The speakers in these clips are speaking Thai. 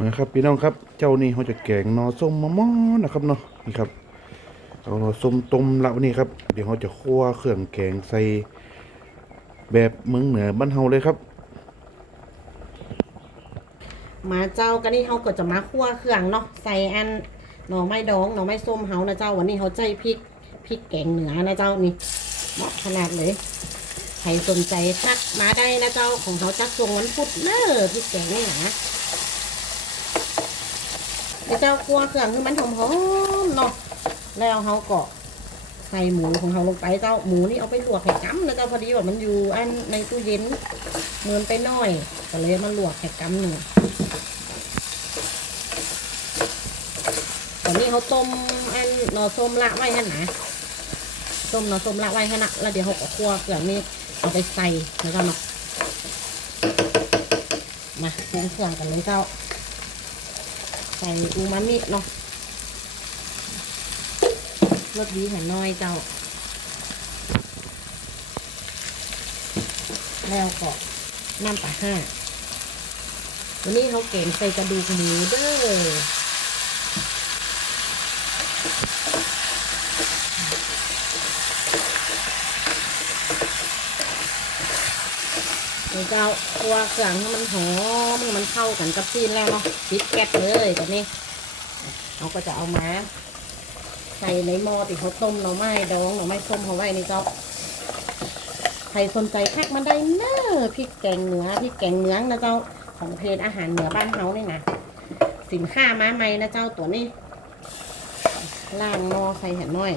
มาครับพี่น้องครับ เจ้านี่เขาจะแกงนอส้มมะม่อนะครับเนาะนี่ครับเอาหนอส้มต้มละวันนี้ครับเดี๋ยวเขาจะคั่วเครื่องแกงใส่แบบเมืองเหนือบ้านเฮาเลยครับมาเจ้าก็นี่เขาก็จะมาคั่วเครื่องเนาะใส่อันหน่อไม้ดองหน่อไม้ส้มเฮานะเจ้าวันนี้เขาใจพริกพริกแกงเหนือนะเจ้านี่เหมาะขนาดเลยใครสนใจทักมาได้นะเจ้าของเขาจัดส่งวันพุธเนอะพริกแกงนี่นะ เดี๋ยวเจ้าคั่วเครื่องคือมันหอมๆเนาะแล้วเขาก็ใส่หมูของเขาลงไปเจ้าหมูนี่เอาไปลวกให้กั๊มนะเจ้าพอดีว่ามันอยู่อันในตู้เย็นเหมือนไปหน่อยก็เลยมาลวกให้กั๊มหนึ่งตอนนี้เขาต้มอันหนอส้มละไว้ให้นะต้มหนอส้มละไว้ให้นะแล้วเดี๋ยวเขาก็คั่วเกลือนี่เอาไปใส่แล้วก็เนาะมาปรุงเครื่องกันเลยเจ้า ใส่อูมามิเนาะรสดีห็นน้อยเจ้า แล้วก็น้ำปลาห้าวันนี้เขาเก่งใส่กระดูกหมูเด้อ นี่เจ้าตัวเครื่องให้มันหอมมันเข้ากันกับซีนแล้วเนาะปิดแก๊สเลยแบบนี้เราก็จะเอามาใส่ในหม้อที่เขาต้มหน่อไม้ดองหน่อไม้ส้มเขาไว้นี่เจ้าใครสนใจทักมาได้เนอะพริกแกงเหนือพริกแกงเนื้องนะเจ้าของเพจอาหารเหนือบ้านเฮานี่นะสินค้ามาใหม่นะเจ้าตัวนี้ล่างหม้อใส่เห็นหน่อย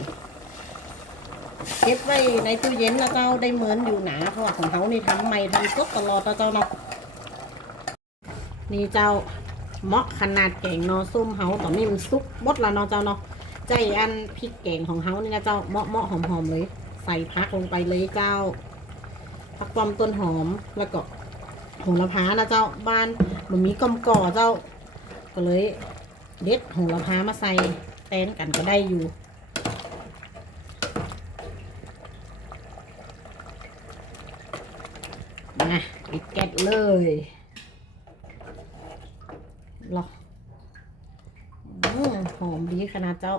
เก็บไว้ในตู้เย็นนะเจ้าได้เหมือนอยู่หนาเพราะว่าของเขานี่ทำใหม่ทำสดตลอดนะเจ้าเนาะนี่เจ้าเหมาะขนาดแกงนอส้มเฮาตอนนี้มันซุกบดล้วเนาะเจ้าเนาะใจอันพริกแกงของเฮานี่นะเจ้าเหมาะเหมาะหอมหอมๆเลย ใส่พักลงไปเลยเจ้าผักปอมต้นหอมแล้วก็โหระพานะเจ้าบ้านมันมีกอมก่อเจ้า ก็เลยเด็ดโหระพามาใส่แตนกันก็ได้อยู่ มาปิดแก๊สเลยหรอหอมดีขนาดเจ้า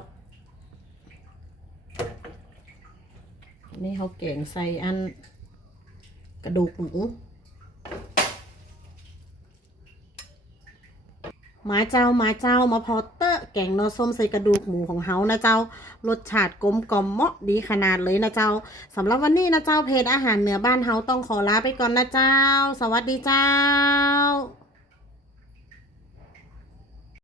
นี่เขาเก่งใส่อันกระดูกหมูหมาเจ้าหมาเจ้ามาพอเตอร์ แกงนอส้มใส่กระดูกหมูของเฮานะเจ้ารสชาติกลมกล่อมเหมาะดีขนาดเลยนะเจ้าสำหรับวันนี้นะเจ้าเพจอาหารเหนือบ้านเฮาต้องขอลาไปก่อนนะเจ้า สวัสดีเจ้า